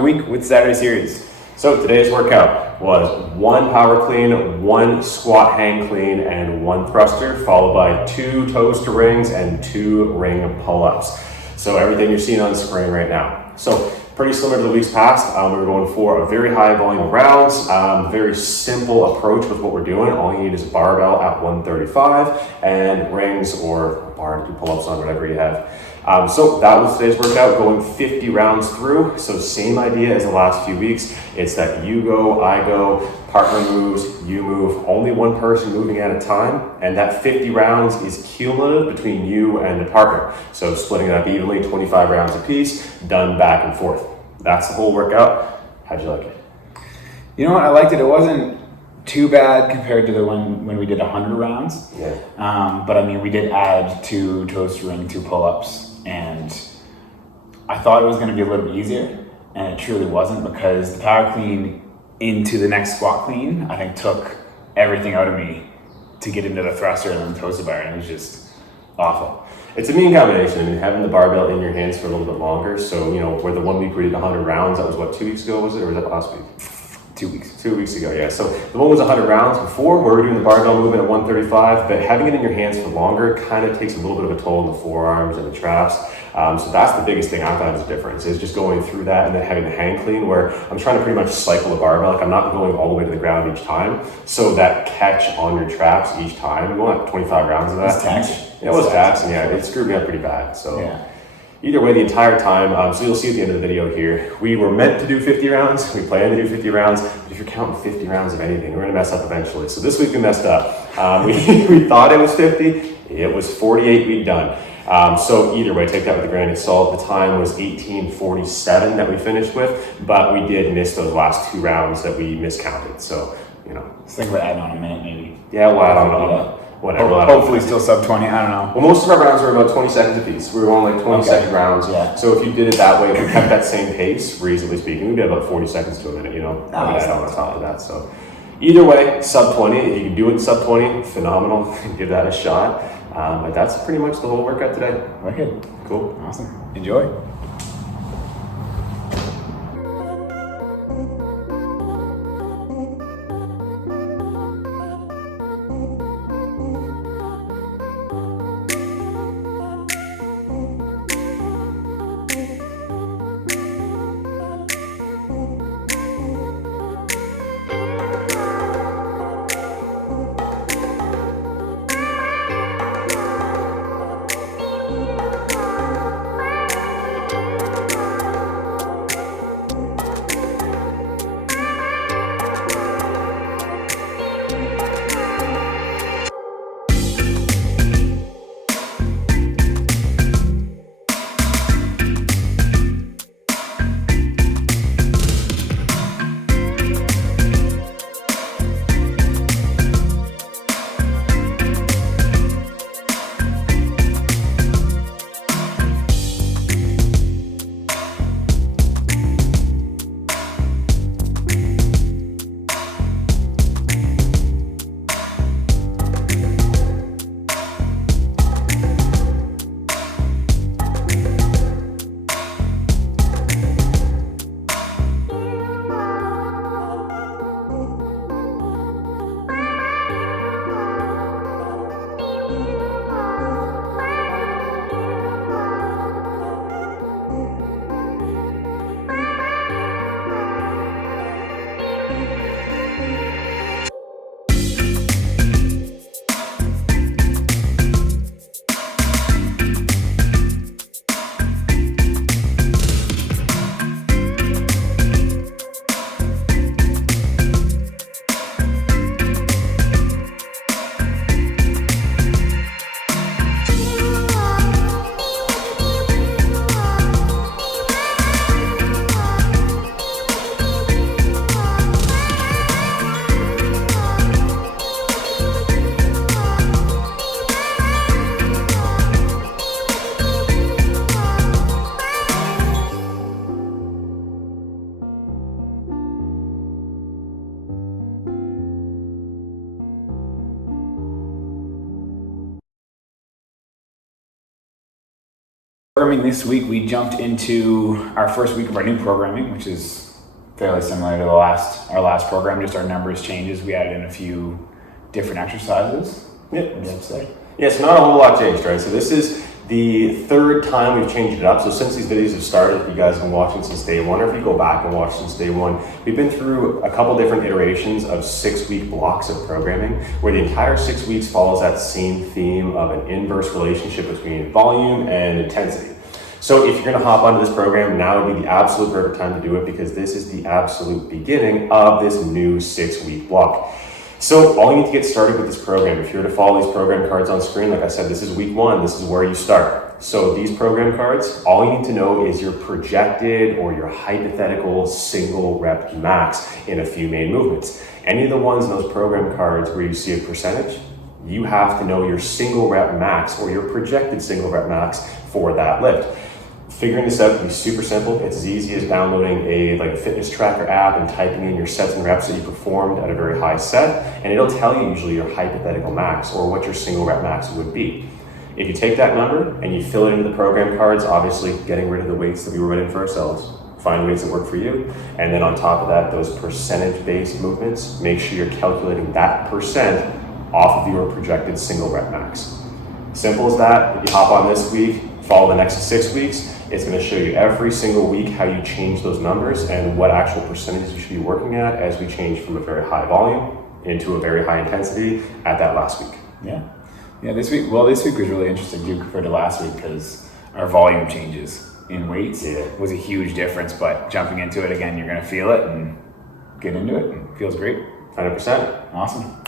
the week with Saturday series. So today's workout was 1 power clean, 1 squat hang clean, and 1 thruster, followed by 2 toes to rings and 2 ring pull-ups. So everything you're seeing on the screen right now. So pretty similar to the weeks past. We were going for a very high volume of rounds, very simple approach with what we're doing. All you need is a barbell at 135 and rings or a bar to do pull-ups on, whatever you have. So that was today's workout, going 50 rounds through. So same idea as the last few weeks. It's that you go, I go, partner moves, you move, only one person moving at a time. And that 50 rounds is cumulative between you and the partner. So splitting it up evenly, 25 rounds apiece, done back and forth. That's the whole workout. How'd you like it? You know what, I liked it. It wasn't too bad compared to the one when we did 100 rounds. Yeah. But I mean, we did add 2 toes to ring, 2 pull-ups. And I thought it was going to be a little bit easier, and it truly wasn't, because the power clean into the next squat clean, I think, took everything out of me to get into the thruster and then toes to bar, and it was just awful. It's a mean combination. I mean, having the barbell in your hands for a little bit longer. So, you know, where the 1 week we did 100 rounds, that was what, 2 weeks ago, was it? Or was that last week? 2 weeks. 2 weeks ago, yeah. So the one was 100 rounds before, where we were doing the barbell movement at 135, but having it in your hands for longer kind of takes a little bit of a toll on the forearms and the traps. So that's the biggest thing I found is the difference, is just going through that and then having the hang clean, where I'm trying to pretty much cycle the barbell. Like, I'm not going all the way to the ground each time. So that catch on your traps each time, we went like 25 rounds of that. It was taxing. Yeah, it was taxing, yeah. It screwed me up pretty bad. So. Yeah. Either way, the entire time, so you'll see at the end of the video here, we were meant to do 50 rounds, we planned to do 50 rounds, but if you're counting 50 rounds of anything, we're gonna mess up eventually. So this week we messed up. We thought it was 50, it was 48 we'd done. So either way, take that with a grain of salt. The time was 18:47 that we finished with, but we did miss those last 2 rounds that we miscounted. So, you know. Let's think about adding on a minute, maybe. Yeah, well, I don't know. Whatever. Hopefully still sub 20, I don't know. Well, most of our rounds were about 20 seconds apiece. We were on like 20-second rounds. Yeah. So if you did it that way, if we kept that same pace, reasonably speaking, we'd be about 40 seconds to a minute, you know? That's on top of that. So either way, sub 20. If you can do it in sub 20, phenomenal. Give that a shot. But that's pretty much the whole workout today. Okay. Cool. Awesome. Enjoy. Programming this week, we jumped into our first week of our new programming, which is fairly similar to our last program. Just our numbers changes. We added in a few different exercises. Yeah. What do you have to say? Yeah, so not a whole lot changed, right? So this is the third time we've changed it up. So since these videos have started, if you guys have been watching since day one, or if you go back and watch since day one, we've been through a couple different iterations of 6-week blocks of programming, where the entire 6 weeks follows that same theme of an inverse relationship between volume and intensity. So if you're gonna hop onto this program, now would be the absolute perfect time to do it, because this is the absolute beginning of this new 6-week block. So all you need to get started with this program, if you're to follow these program cards on screen, like I said, this is week 1, this is where you start. So these program cards, all you need to know is your projected or your hypothetical single rep max in a few main movements. Any of the ones in those program cards where you see a percentage, you have to know your single rep max or your projected single rep max for that lift. Figuring this out can be super simple. It's as easy as downloading a fitness tracker app and typing in your sets and reps that you performed at a very high set, and it'll tell you usually your hypothetical max or what your single rep max would be. If you take that number and you fill it into the program cards, obviously getting rid of the weights that we were running for ourselves, find weights that work for you, and then on top of that, those percentage-based movements, make sure you're calculating that percent off of your projected single rep max. Simple as that. If you hop on this week, follow the next 6 weeks, it's going to show you every single week how you change those numbers and what actual percentages you should be working at as we change from a very high volume into a very high intensity at that last week. Yeah. This week was really interesting too compared to last week, because our volume changes in weights was a huge difference, but jumping into it again, you're going to feel it and get into it, and it feels great. 100%. Awesome.